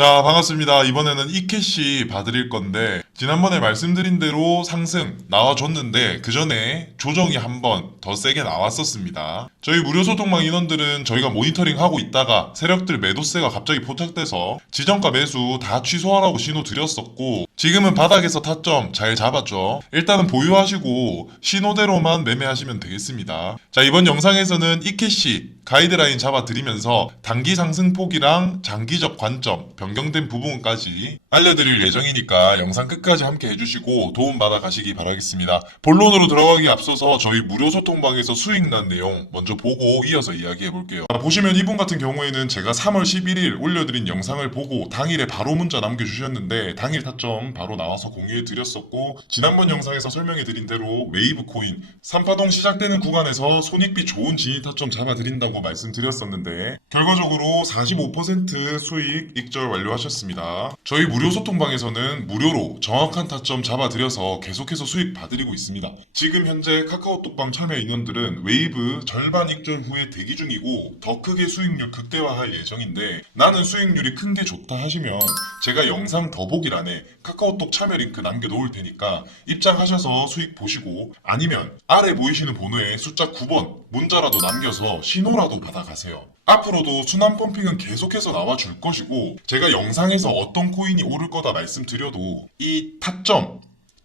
자, 반갑습니다. 이번에는 이캐시 봐드릴 건데, 지난번에 말씀드린 대로 상승 나와줬는데, 그 전에 조정이 한 번 더 세게 나왔었습니다. 저희 무료 소통망 인원들은 저희가 모니터링 하고 있다가 세력들 매도세가 갑자기 포착돼서 지정가 매수 다 취소하라고 신호 드렸었고, 지금은 바닥에서 타점 잘 잡았죠. 일단은 보유하시고, 신호대로만 매매하시면 되겠습니다. 자, 이번 영상에서는 이캐시 가이드라인 잡아드리면서 단기 상승폭이랑 장기적 관점, 변경된 부분까지 알려드릴 예정이니까 영상 끝까지 함께 해주시고 도움받아 가시기 바라겠습니다. 본론으로 들어가기 앞서서 저희 무료 소통방에서 수익 난 내용 먼저 보고 이어서 이야기해 볼게요. 자, 보시면 이분 같은 경우에는 제가 3월 11일 올려드린 영상을 보고 당일에 바로 문자 남겨주셨는데 당일 타점 바로 나와서 공유해 드렸었고 지난번 영상에서 설명해 드린 대로 웨이브 코인 3파동 시작되는 구간에서 손익비 좋은 진입 타점 잡아 드린다고 말씀드렸었는데 결과적으로 45% 수익 익절 완료하셨습니다. 저희 무료 소통방에서는 무료로 정확한 타점 잡아 드려서 계속해서 수익 봐드리고 있습니다. 지금 현재 카카오톡방 참여 인원들은 웨이브 절반 익절 후에 대기 중이고 더 크게 수익률 극대화할 예정인데 나는 수익률이 큰 게 좋다 하시면 제가 영상 더보기란에 카카오 톡 참여 링크 남겨놓을 테니까 입장하셔서 수익 보시고 아니면 아래 보이시는 번호에 숫자 9번 문자라도 남겨서 신호라도 받아가세요. 앞으로도 순환 펌핑은 계속해서 나와줄 것이고 제가 영상에서 어떤 코인이 오를 거다 말씀드려도 이 타점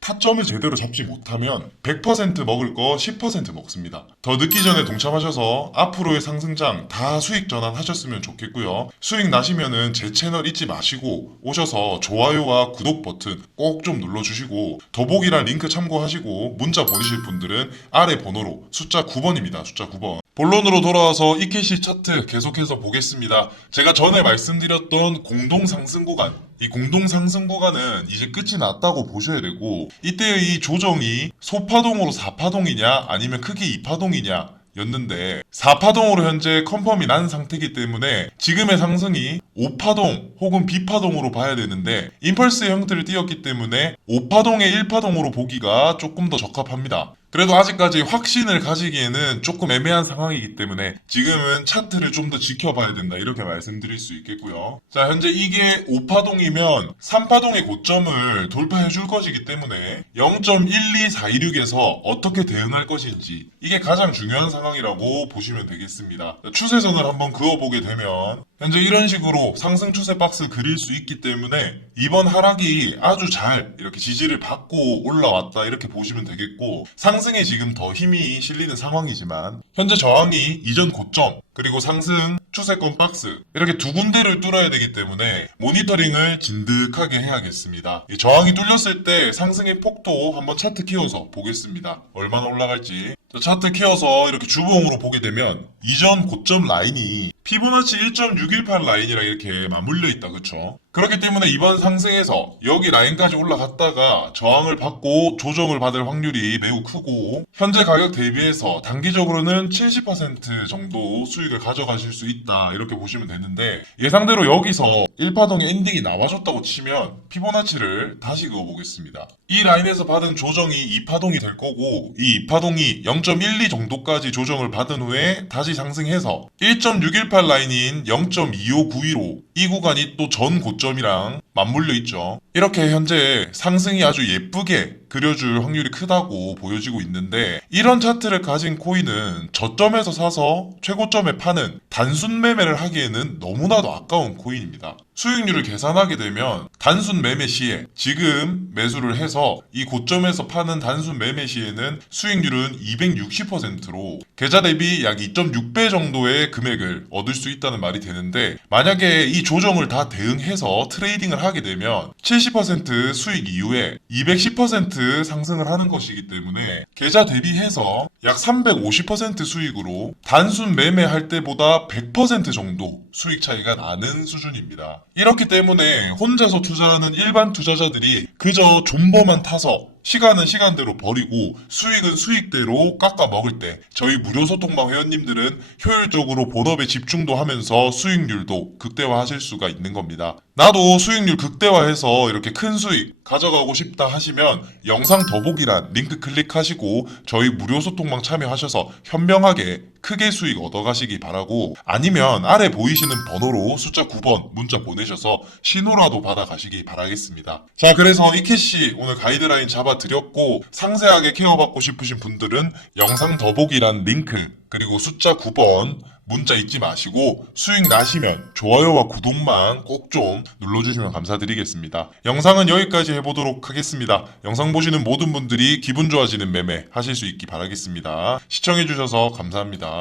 타점을 제대로 잡지 못하면 100% 먹을 거 10% 먹습니다. 더 늦기 전에 동참하셔서 앞으로의 상승장 다 수익 전환하셨으면 좋겠고요. 수익 나시면은 제 채널 잊지 마시고 오셔서 좋아요와 구독 버튼 꼭 좀 눌러주시고 더보기란 링크 참고하시고 문자 보내실 분들은 아래 번호로 숫자 9번입니다. 숫자 9번. 본론으로 돌아와서 이캐시 차트 계속해서 보겠습니다. 제가 전에 말씀드렸던 공동 상승 구간, 이 공동 상승 구간은 이제 끝이 났다고 보셔야 되고 이때의 이 조정이 소파동으로 4파동이냐 아니면 크기 2파동이냐 였는데 4파동으로 현재 컨펌이 난 상태이기 때문에 지금의 상승이 5파동 혹은 B파동으로 봐야 되는데 임펄스 형태를 띄었기 때문에 5파동의 1파동으로 보기가 조금 더 적합합니다. 그래도 아직까지 확신을 가지기에는 조금 애매한 상황이기 때문에 지금은 차트를 좀 더 지켜봐야 된다 이렇게 말씀드릴 수 있겠고요. 자 현재 이게 5파동이면 3파동의 고점을 돌파해 줄 것이기 때문에 0.12426에서 어떻게 대응할 것인지 이게 가장 중요한 상황이라고 보시면 되겠습니다. 추세선을 한번 그어보게 되면 현재 이런 식으로 상승 추세 박스 그릴 수 있기 때문에 이번 하락이 아주 잘 이렇게 지지를 받고 올라왔다 이렇게 보시면 되겠고 상승에 지금 더 힘이 실리는 상황이지만 현재 저항이 이전 고점 그리고 상승 추세권 박스 이렇게 두 군데를 뚫어야 되기 때문에 모니터링을 진득하게 해야겠습니다. 이 저항이 뚫렸을 때 상승의 폭도 한번 차트 키워서 보겠습니다. 얼마나 올라갈지 자, 차트 키워서 이렇게 주봉으로 보게 되면 이전 고점 라인이 피보나치 1.618 라인이랑 이렇게 맞물려 있다 그쵸? 그렇기 때문에 이번 상승에서 여기 라인까지 올라갔다가 저항을 받고 조정을 받을 확률이 매우 크고 현재 가격 대비해서 단기적으로는 70% 정도 수익을 가져가실 수 있다 이렇게 보시면 되는데 예상대로 여기서 1파동의 엔딩이 나와줬다고 치면 피보나치를 다시 그어보겠습니다. 이 라인에서 받은 조정이 2파동이 될 거고 이 2파동이 0.12 정도까지 조정을 받은 후에 다시 상승해서 1.618 라인인 0.25915이 구간이 또 전 고점이랑 맞물려 있죠. 이렇게 현재 상승이 아주 예쁘게 그려줄 확률이 크다고 보여지고 있는데 이런 차트를 가진 코인은 저점에서 사서 최고점에 파는 단순 매매를 하기에는 너무나도 아까운 코인입니다. 수익률을 계산하게 되면 단순 매매 시에 지금 매수를 해서 이 고점에서 파는 단순 매매 시에는 수익률은 260%로 계좌 대비 약 2.6배 정도의 금액을 얻을 수 있다는 말이 되는데 만약에 이 조정을 다 대응해서 트레이딩을 하게 되면 70% 수익 이후에 210% 상승을 하는 것이기 때문에 계좌 대비해서 약 350% 수익으로 단순 매매할 때보다 100% 정도 수익 차이가 나는 수준입니다. 이렇기 때문에 혼자서 투자하는 일반 투자자들이 그저 존버만 타서 시간은 시간대로 버리고 수익은 수익대로 깎아 먹을 때 저희 무료 소통방 회원님들은 효율적으로 본업에 집중도 하면서 수익률도 극대화하실 수가 있는 겁니다. 나도 수익률 극대화해서 이렇게 큰 수익 가져가고 싶다 하시면 영상 더보기란 링크 클릭하시고 저희 무료 소통방 참여하셔서 현명하게 크게 수익 얻어가시기 바라고 아니면 아래 보이시는 번호로 숫자 9번 문자 보내셔서 신호라도 받아가시기 바라겠습니다. 자 그래서 이캐시 오늘 가이드라인 잡아드렸고 상세하게 케어받고 싶으신 분들은 영상 더보기란 링크 그리고 숫자 9번 문자 잊지 마시고 수익 나시면 좋아요와 구독만 꼭 좀 눌러주시면 감사드리겠습니다. 영상은 여기까지 해보도록 하겠습니다. 영상 보시는 모든 분들이 기분 좋아지는 매매 하실 수 있기 바라겠습니다. 시청해주셔서 감사합니다.